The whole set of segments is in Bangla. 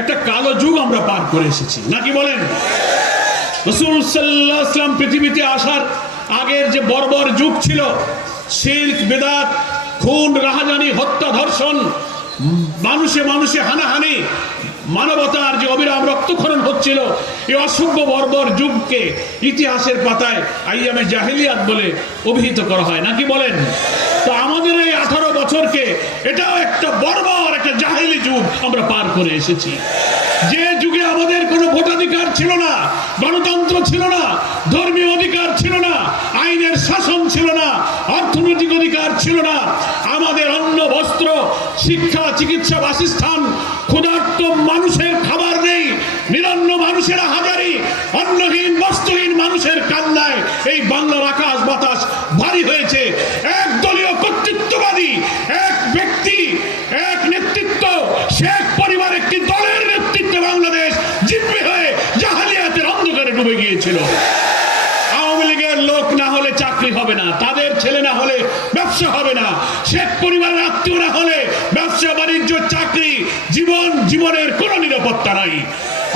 একটা কালো যুগ আমরা পার করে এসেছি। নাকি বলেন? রসুল সাল্লাহ ইসলাম পৃথিবীতে আসার আগের যে বর্বর যুগ ছিল শিল্ক বেদাত, খুন, রাহাজানি, হত্যা, ধর্ষণ, মানুষে মানুষে হানাহানি, মানবতার যে অবিরাম রক্তক্ষরণ হচ্ছিল, এই অসভ্য বর্বর যুগকে ইতিহাসের পাতায় আইয়ামে জাহিলিয়াত বলে অভিহিত করা হয়। নাকি বলেন? তো আমাদের এই আঠারো বছরকে এটাও একটা বর্বর একটা জাহিলি যুগ আমরা পার করে এসেছি। যে যুগে আমাদের কোনো ভোটাধিকার ছিল না, গণতন্ত্র ছিল না, ধর্মীয় অধিকার ছিল না, আইনের শাসন ছিল না, অর্থনৈতিক অধিকার ছিল না, আমাদের অন্ন, বস্ত্র, শিক্ষা, চিকিৎসা, বাসস্থান, ক্ষুধার্ত মানুষের খাবার নেই, নিরন্ন মানুষের হাজারি, অন্নহীন, বস্ত্রহীন মানুষের কান্নায় ডুবে গিয়েছিল। আওয়ামী লীগের লোক না হলে চাকরি হবে না, তাদের ছেলে না হলে ব্যবসা হবে না, শেখ পরিবারের আত্মীয় না হলে ব্যবসা, বাণিজ্য, চাকরি, জীবন, জীবনের কোনো নিরাপত্তা নাই।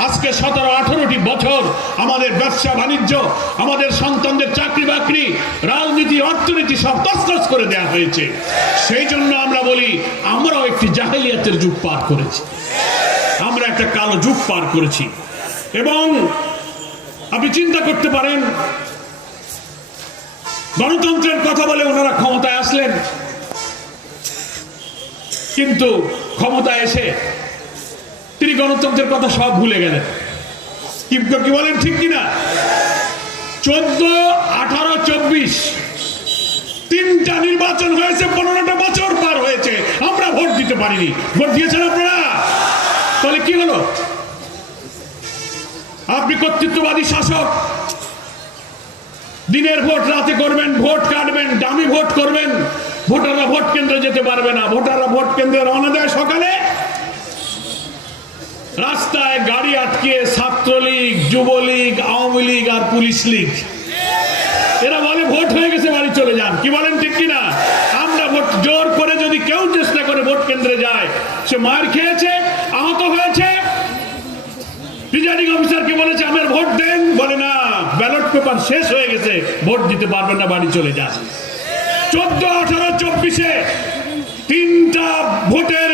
আজকে সতেরো, আঠারোটি বছর আমাদের ব্যবসা, বাণিজ্য, আমাদের সন্তানদের চাকরি, বাকরি, রাজনীতি, অর্থনীতি সব তসতস করে দেওয়া হয়েছে। সেই জন্য আমরা বলি, আমরাও একটি জাহেলিয়াতের যুগ পার করেছি। আমরা একটা কালো যুগ পার করেছি। এবং আপনি চিন্তা করতে পারেন। গণতন্ত্রের কথা বলে ওনারা ক্ষমতায় আসলেন। কিন্তু ক্ষমতায় এসে তিনি গণতন্ত্রের কথা সব ভুলে গেলেন। কি বলেন ঠিক কিনা? চোদ্দ, আঠারো, চব্বিশ। তিনটা নির্বাচন হয়েছে, পনেরোটা বছর পার হয়েছে। আমরা ভোট দিতে পারিনি। ভোট দিয়েছেন আপনারা? তাহলে কি হলো? আপনি কর্তৃত্ববাদী শাসক। দিনের ভোট রাতে করবেন, ভোট কাটবেন, দামি ভোট করবেন। ভোটাররা ভোট কেন্দ্রে যেতে পারবে না। ভোটাররা ভোট কেন্দ্রে রওনা দেয় সকালে। রাস্তায় গাড়ি আটকে ছাত্রলীগ, যুবলীগ, আওয়ামী লীগ আর পুলিশ লীগ। এরা বলে, ভোট হয়ে গেছে, বাড়ি চলে যান। কি বলেন, ঠিক কিনা? আমরা ভোট জোর করে যদি কেউ চেষ্টা করে ভোট কেন্দ্রে যায়, সে মার খেয়েছে অফিসারকে বলেছে, আমার ভোট দেন। বলে না, ব্যালট পেপার শেষ হয়ে গেছে, ভোট দিতে পারবেন না, বাড়ি চলে যান। চোদ্দ, আঠারো, চব্বিশে তিনটা ভোটের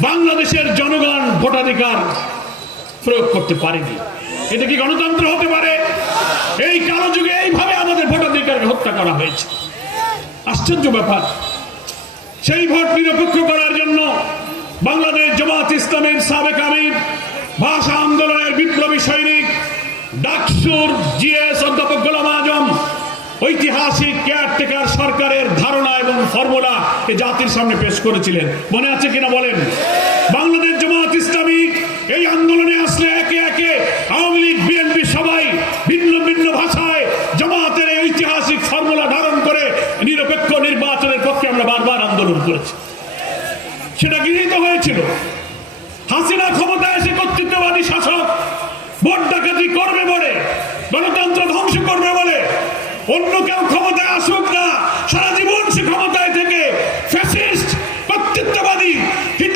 বাংলাদেশের জনগণ ভোটাধিকার প্রয়োগ করতে পারেনি। এটা কি গণতন্ত্র হতে পারে? এই কালো যুগে এইভাবে আমাদের ভোটাধিকারকে হত্যা করা হয়েছে। আশ্চর্য ব্যাপার। সেই ভোট নিরপেক্ষ করার জন্য বাংলাদেশ জামাত ইসলামের সাবেক আমির ভাষা আন্দোলনের বিপ্লবী সৈনিক, ডাকসুর জিএস অধ্যাপক গোলাম আজম, ঐতিহাসিক কেয়ারটেকার সরকারের ধারণা এবং ফর্মুলা এ জাতির সামনে পেশ করেছিলেন। মনে আছে কিনা বলেন? বাংলাদেশ জামাত ইসলামী এই আন্দোলনে আসলে একে একে আওয়ামী লীগ, বিএনপি সবাই ভিন্ন ভিন্ন ভাষায় জামাতের এই ঐতিহাসিক ফর্মুলা ধারণ করে নিরপেক্ষ নির্বাচনের পক্ষে আমরা বারবার আন্দোলন করেছি। সেটা গৃহীত হয়েছিল। হাসিনা ক্ষমতায় এসে কর্তৃত্ববাদী শাসক ভোট ডাকাতি করবে বলে, গণতন্ত্র ধ্বংস করবে বলে, অন্য কেউ ক্ষমতায় আসুক না, সারা জীবন সে ক্ষমতায় থেকে